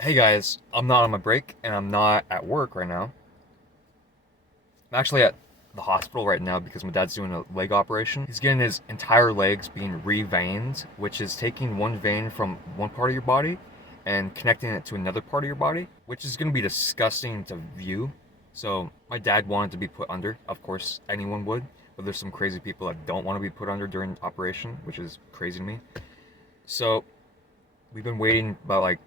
Hey guys, I'm not on my break and I'm not at work right now. I'm actually at the hospital right now because my dad's doing a leg operation. He's getting his entire legs being re-veined, which is taking one vein from one part of your body and connecting it to another part of your body, which is going to be disgusting to view. So my dad wanted to be put under. Of course, anyone would, but there's some crazy people that don't want to be put under during operation, which is crazy to me. So we've been waiting about like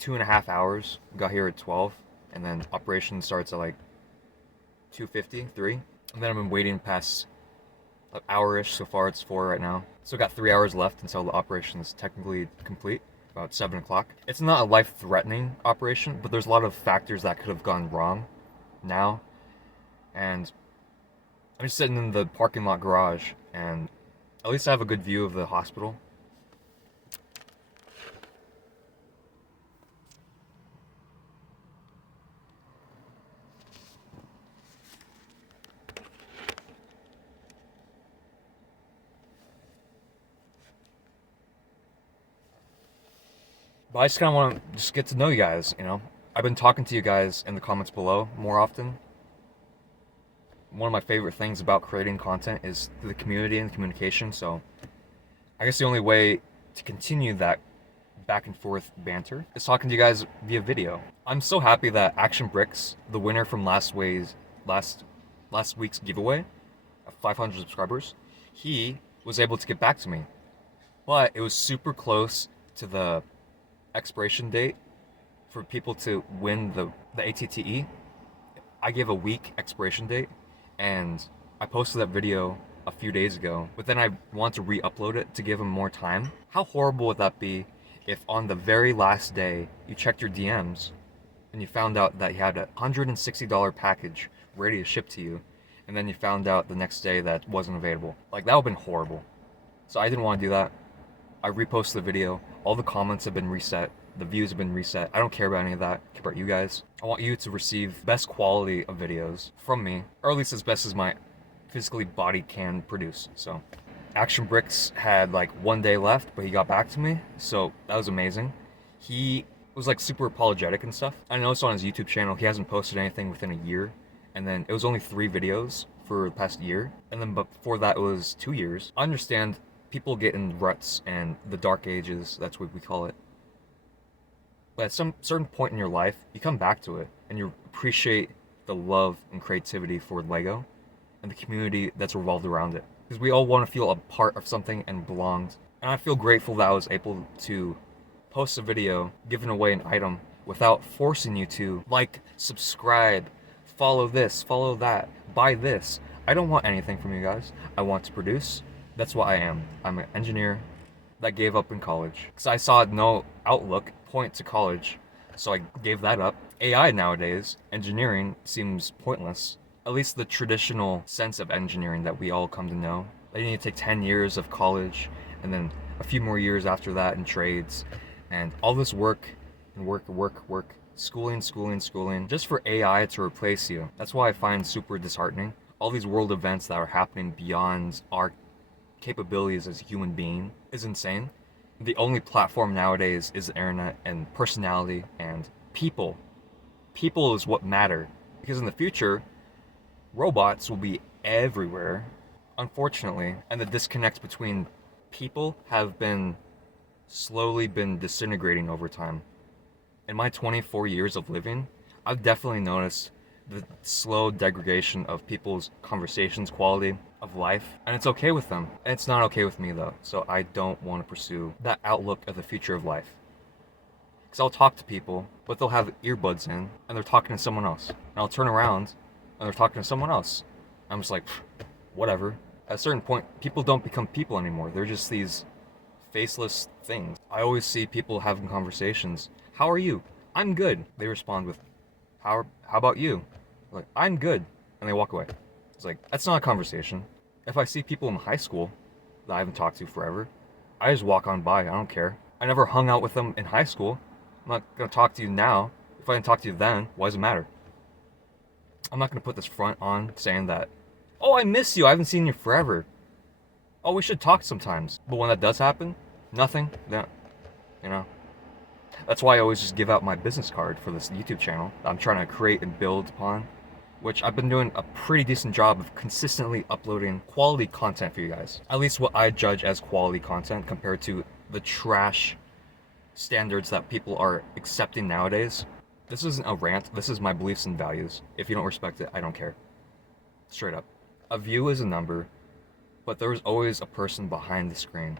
2.5 hours. We got here at 12, and then operation starts at like 2:50, 3. And then I've been waiting past an hour-ish. So far it's 4 right now. So I got 3 hours left until the operation is technically complete, about 7 o'clock. It's not a life-threatening operation, but there's a lot of factors that could have gone wrong now. And I'm just sitting in the parking lot garage, and at least I have a good view of the hospital. But I just kind of want to just get to know you guys. I've been talking to you guys in the comments below more often. One of my favorite things about creating content is the community and communication. So I guess the only way to continue that back and forth banter is talking to you guys via video. I'm so happy that Action Bricks, the winner from last last week's giveaway of 500 subscribers, he was able to get back to me. But it was super close to the expiration date for people to win the ATTE. I gave a week expiration date, and I posted that video a few days ago, but then I want to re-upload it to give him more time. How horrible would that be if on the very last day you checked your DMs and you found out that you had a $160 package ready to ship to you, and then you found out the next day that wasn't available? Like, that would have been horrible. So I didn't want to do that. I reposted the video. All the comments have been reset. The views have been reset. I don't care about any of that. I care about you guys. I want you to receive best quality of videos from me, or at least as best as my physically body can produce. So Action Bricks had like 1 day left, but he got back to me. So that was amazing. He was like super apologetic and stuff. I noticed on his YouTube channel he hasn't posted anything within a year. And then it was only 3 videos for the past year. And then but before that it was 2 years. I understand people get in ruts and the dark ages, that's what we call it. But at some certain point in your life, you come back to it and you appreciate the love and creativity for Lego and the community that's revolved around it. Because we all want to feel a part of something and belonged. And I feel grateful that I was able to post a video giving away an item without forcing you to like, subscribe, follow this, follow that, buy this. I don't want anything from you guys. I want to produce. That's what I am. I'm an engineer that gave up in college because I saw no outlook point to college, so I gave that up. AI nowadays, engineering seems pointless. At least the traditional sense of engineering that we all come to know. Like, you need to take 10 years of college and then a few more years after that in trades, and all this work and work, schooling, just for AI to replace you. That's why I find super disheartening. All these world events that are happening beyond our capabilities as a human being is insane. The only platform nowadays is the internet, and personality and people. People is what matter. Because in the future, robots will be everywhere, unfortunately, and the disconnect between people have been slowly been disintegrating over time. In my 24 years of living, I've definitely noticed the slow degradation of people's conversations, quality of life, and it's okay with them. And it's not okay with me though, so I don't want to pursue that outlook of the future of life. Because I'll talk to people, but they'll have earbuds in, and they're talking to someone else. And I'll turn around, and they're talking to someone else. I'm just like, whatever. At a certain point, people don't become people anymore. They're just these faceless things. I always see people having conversations. How are you? I'm good. They respond with, how about you? Like, I'm good. And they walk away. It's like, that's not a conversation. If I see people in high school that I haven't talked to forever, I just walk on by. I don't care. I never hung out with them in high school. I'm not going to talk to you now. If I didn't talk to you then, why does it matter? I'm not going to put this front on saying that, oh, I miss you. I haven't seen you forever. Oh, we should talk sometimes. But when that does happen, nothing. Then, you know, That's why I always just give out my business card for this YouTube channel I'm trying to create and build upon, which I've been doing a pretty decent job of consistently uploading quality content for you guys. At least what I judge as quality content compared to the trash standards that people are accepting nowadays. This isn't a rant, this is my beliefs and values. If you don't respect it, I don't care. Straight up. A view is a number, but there's always a person behind the screen.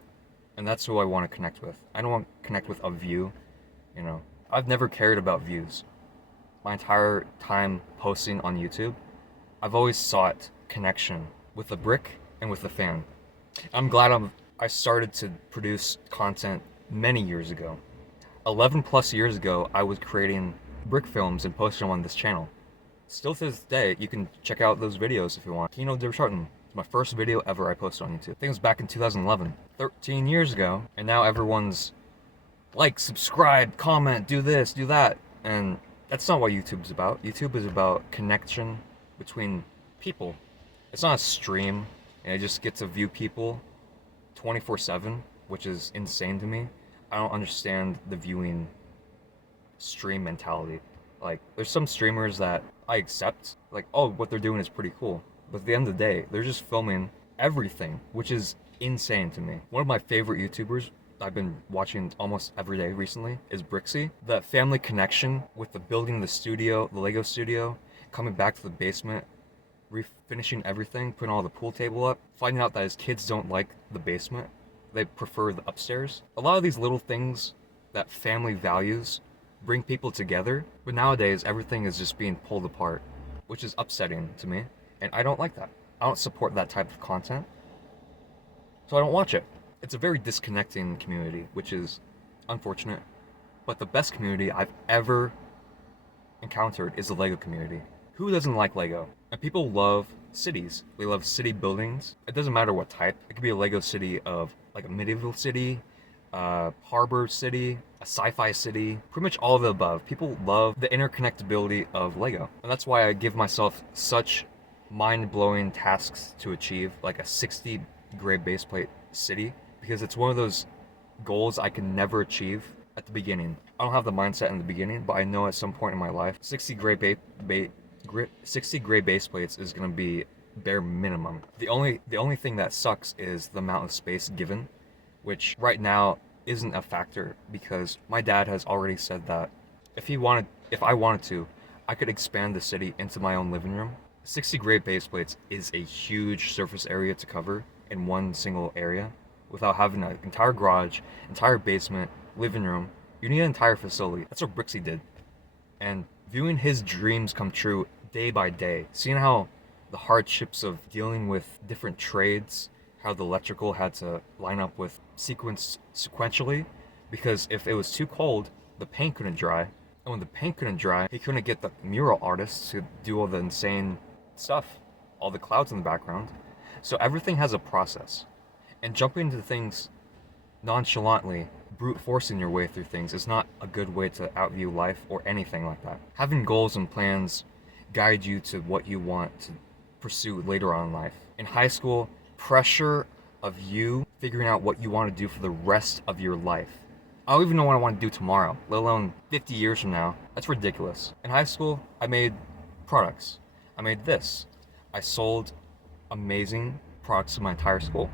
And that's who I want to connect with. I don't want to connect with a view, you know. I've never cared about views. My entire time posting on YouTube, I've always sought connection with the brick and with the fan. I'm glad I started to produce content many years ago. 11 plus years ago, I was creating brick films and posting them on this channel. Still to this day, you can check out those videos if you want. Kino de Charton. It's my first video ever I posted on YouTube. I think it was back in 2011. 13 years ago, and now everyone's like, subscribe, comment, do this, do that. And that's not what YouTube's about. YouTube is about connection between people. It's not a stream, and I just get to view people 24/7, which is insane to me. I don't understand the viewing stream mentality. Like, there's some streamers that I accept, like, oh, what they're doing is pretty cool. But at the end of the day, they're just filming everything, which is insane to me. One of my favorite YouTubers I've been watching almost every day recently is Brixie. The family connection with the building the studio, the Lego studio, coming back to the basement, refinishing everything, putting all the pool table up, finding out that his kids don't like the basement. They prefer the upstairs. A lot of these little things that family values bring people together, but nowadays everything is just being pulled apart, which is upsetting to me, and I don't like that. I don't support that type of content, so I don't watch it. It's a very disconnecting community, which is unfortunate, but the best community I've ever encountered is the Lego community. Who doesn't like Lego? And people love cities. They love city buildings. It doesn't matter what type. It could be a Lego city of like a medieval city, a harbor city, a sci-fi city, pretty much all of the above. People love the interconnectability of Lego. And that's why I give myself such mind-blowing tasks to achieve, like a 60 gray baseplate city, because it's one of those goals I can never achieve at the beginning. I don't have the mindset in the beginning, but I know at some point in my life, 60 gray 60 gray base plates is going to be bare minimum. The only thing that sucks is the amount of space given, which right now isn't a factor because my dad has already said that if I wanted to, I could expand the city into my own living room. 60 gray base plates is a huge surface area to cover in one single area without having an entire garage, entire basement, living room. You need an entire facility. That's what Brixie did. And viewing his dreams come true day by day, seeing how the hardships of dealing with different trades, how the electrical had to line up with sequentially, because if it was too cold, the paint couldn't dry. And when the paint couldn't dry, he couldn't get the mural artists to do all the insane stuff, all the clouds in the background. So everything has a process. And jumping into things nonchalantly, brute forcing your way through things is not a good way to outview life or anything like that. Having goals and plans guide you to what you want to pursue later on in life. In high school, pressure of you figuring out what you want to do for the rest of your life. I don't even know what I want to do tomorrow, let alone 50 years from now. That's ridiculous. In high school, I made products. I made this. I sold amazing products to my entire school.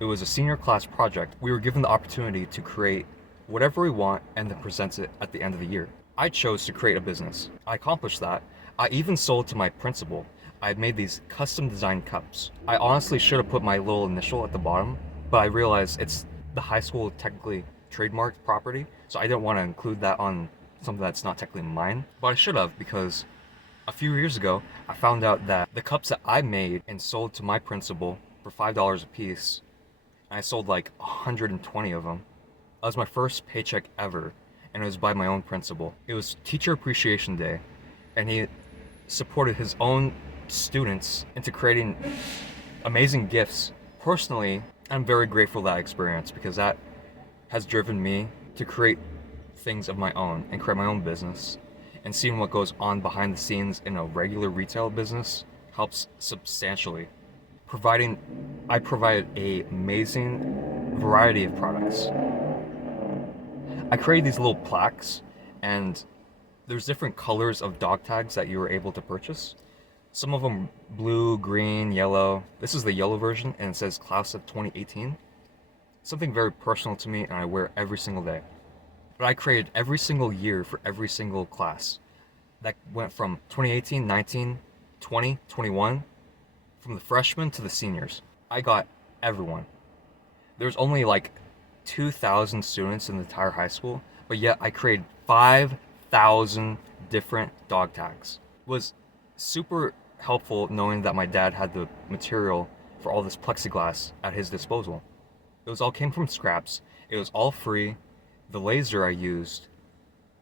It was a senior class project. We were given the opportunity to create whatever we want and then present it at the end of the year. I chose to create a business. I accomplished that. I even sold to my principal. I had made these custom designed cups. I honestly should have put my little initial at the bottom, but I realized it's the high school technically trademarked property, so I didn't want to include that on something that's not technically mine. But I should have, because a few years ago, I found out that the cups that I made and sold to my principal for $5 a piece, and I sold like 120 of them. That was my first paycheck ever, and it was by my own principal. It was Teacher Appreciation Day, and he supported his own students into creating amazing gifts. Personally, I'm very grateful for that experience because that has driven me to create things of my own and create my own business. And seeing what goes on behind the scenes in a regular retail business helps substantially. I provided an amazing variety of products. I created these little plaques, and there's different colors of dog tags that you were able to purchase. Some of them blue, green, yellow. This is the yellow version, and it says Class of 2018. Something very personal to me, and I wear every single day. But I created every single year for every single class. That went from 2018, 19, 20, 21, from the freshmen to the seniors. I got everyone. There's only like 2,000 students in the entire high school, but yet I created 5,000 different dog tags. It was super helpful knowing that my dad had the material for all this plexiglass at his disposal. It was all came from scraps. It was all free. The laser I used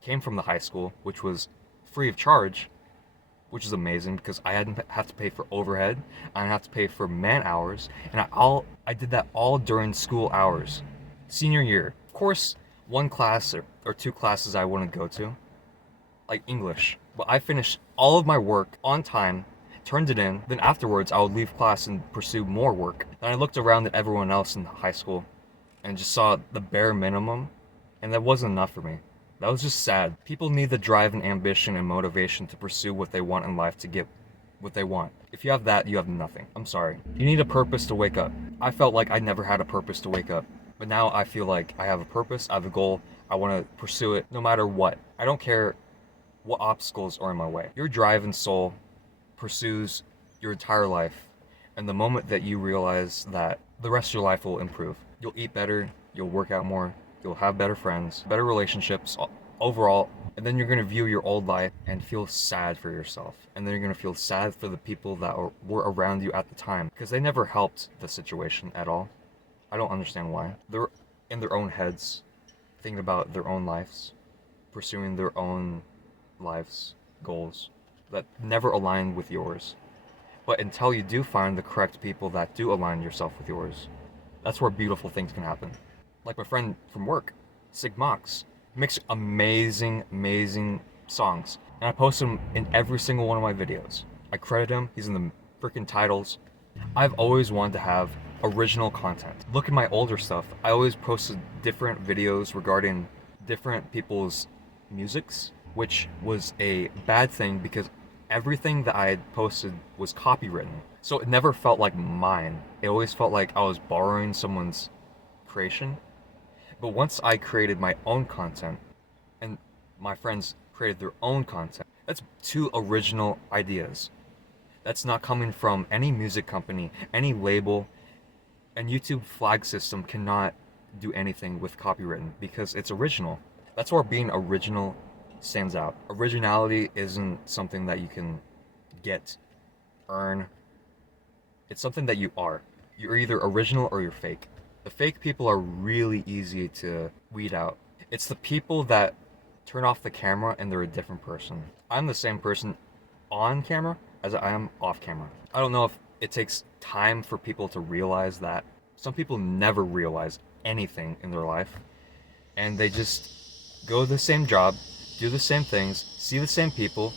came from the high school, which was free of charge, which is amazing because I hadn't have to pay for overhead. I didn't have to pay for man hours, and I did that all during school hours. Senior year, of course, one class or two classes I wouldn't go to, like English, but I finished all of my work on time, turned it in. Then afterwards, I would leave class and pursue more work. Then I looked around at everyone else in high school, and just saw the bare minimum, and that wasn't enough for me. That was just sad. People need the drive and ambition and motivation to pursue what they want in life to get what they want. If you have that, you have nothing. I'm sorry. You need a purpose to wake up. I felt like I never had a purpose to wake up. But now I feel like I have a purpose, I have a goal, I want to pursue it no matter what. I don't care what obstacles are in my way. Your drive and soul pursues your entire life. And the moment that you realize that, the rest of your life will improve. You'll eat better, you'll work out more, you'll have better friends, better relationships overall, and then you're going to view your old life and feel sad for yourself. And then you're going to feel sad for the people that were around you at the time, because they never helped the situation at all. I don't understand why. They're in their own heads, thinking about their own lives, pursuing their own lives, goals that never align with yours. But until you do find the correct people that do align yourself with yours, that's where beautiful things can happen. Like my friend from work, Sigmox, makes amazing, amazing songs. And I post him in every single one of my videos. I credit him, he's in the freaking titles. I've always wanted to have original content. Look at my older stuff. I always posted different videos regarding different people's musics, which was a bad thing because everything that I had posted was copywritten. So it never felt like mine. It always felt like I was borrowing someone's creation. But once I created my own content and my friends created their own content, that's two original ideas. That's not coming from any music company, any label, and YouTube flag system cannot do anything with copywritten because it's original. That's where being original stands out. Originality isn't something that you can get, earn. It's something that you are. You're either original or you're fake. The fake people are really easy to weed out. It's the people that turn off the camera and they're a different person. I'm the same person on camera as I am off camera. I don't know if it takes time for people to realize that. Some people never realize anything in their life, and they just go to the same job, do the same things, see the same people,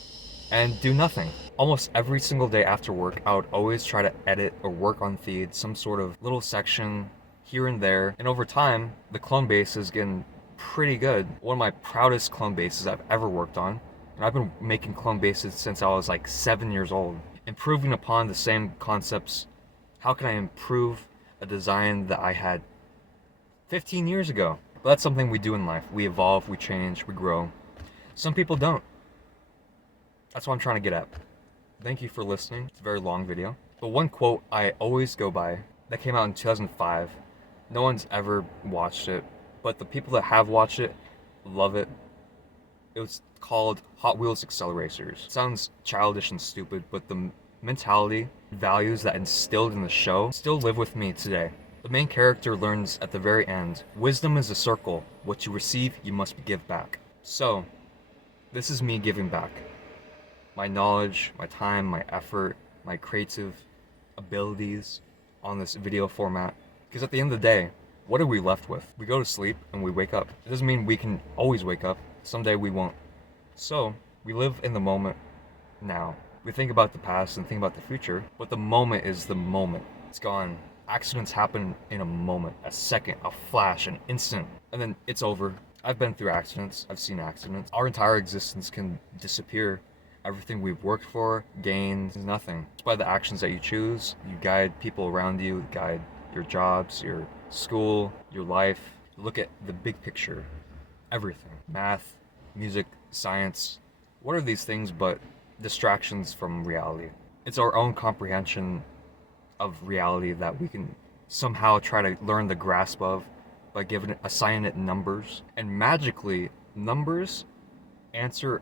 and do nothing. Almost every single day after work, I would always try to edit or work on Theed, some sort of little section here and there, and over time, the clone base is getting pretty good. One of my proudest clone bases I've ever worked on, and I've been making clone bases since I was like 7 years old. Improving upon the same concepts. How can I improve a design that I had 15 years ago? But that's something we do in life. We evolve, we change, we grow. Some people don't. That's what I'm trying to get at. Thank you for listening. It's a very long video. But one quote I always go by that came out in 2005. No one's ever watched it, but the people that have watched it love it. It was called Hot Wheels Acceleracers. It sounds childish and stupid, but the mentality, values that instilled in the show still live with me today. The main character learns at the very end, wisdom is a circle. What you receive, you must give back. So, this is me giving back. My knowledge, my time, my effort, my creative abilities on this video format. Because at the end of the day, what are we left with? We go to sleep and we wake up. It doesn't mean we can always wake up. Someday we won't. So, we live in the moment now. We think about the past and think about the future, but the moment is the moment. It's gone. Accidents happen in a moment, a second, a flash, an instant, and then it's over. I've been through accidents, I've seen accidents. Our entire existence can disappear. Everything we've worked for, gained, is nothing. It's by the actions that you choose. You guide people around you, guide your jobs, your school, your life. Look at the big picture. Everything. Math, music, science. What are these things but distractions from reality? It's our own comprehension of reality that we can somehow try to learn the grasp of by assigning it numbers. And magically, numbers answer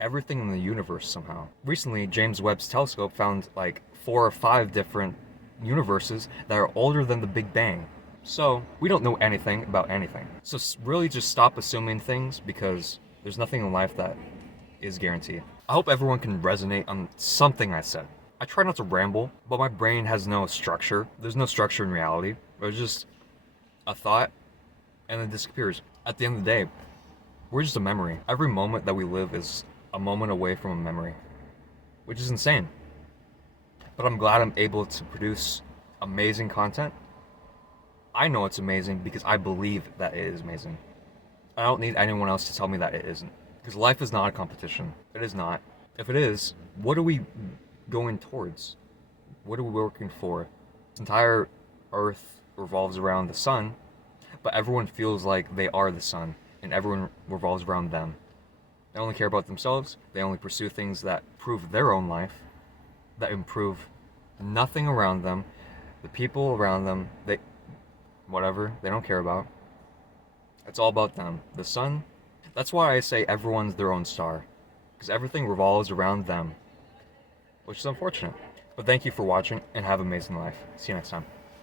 everything in the universe somehow. Recently, James Webb's telescope found like 4 or 5 different universes that are older than the Big Bang. So, we don't know anything about anything. So really just stop assuming things, because there's nothing in life that is guaranteed. I hope everyone can resonate on something I said. I try not to ramble, but my brain has no structure. There's no structure in reality. There's just a thought and it disappears. At the end of the day, we're just a memory. Every moment that we live is a moment away from a memory, which is insane. But I'm glad I'm able to produce amazing content. I know it's amazing because I believe that it is amazing. I don't need anyone else to tell me that it isn't. Because life is not a competition. It is not. If it is, what are we going towards? What are we working for? This entire earth revolves around the sun, but everyone feels like they are the sun, and everyone revolves around them. They only care about themselves. They only pursue things that improve their own life, that improve nothing around them, the people around them, they don't care about. It's all about them. The sun, that's why I say everyone's their own star, because everything revolves around them, which is unfortunate. But thank you for watching, and have an amazing life. See you next time.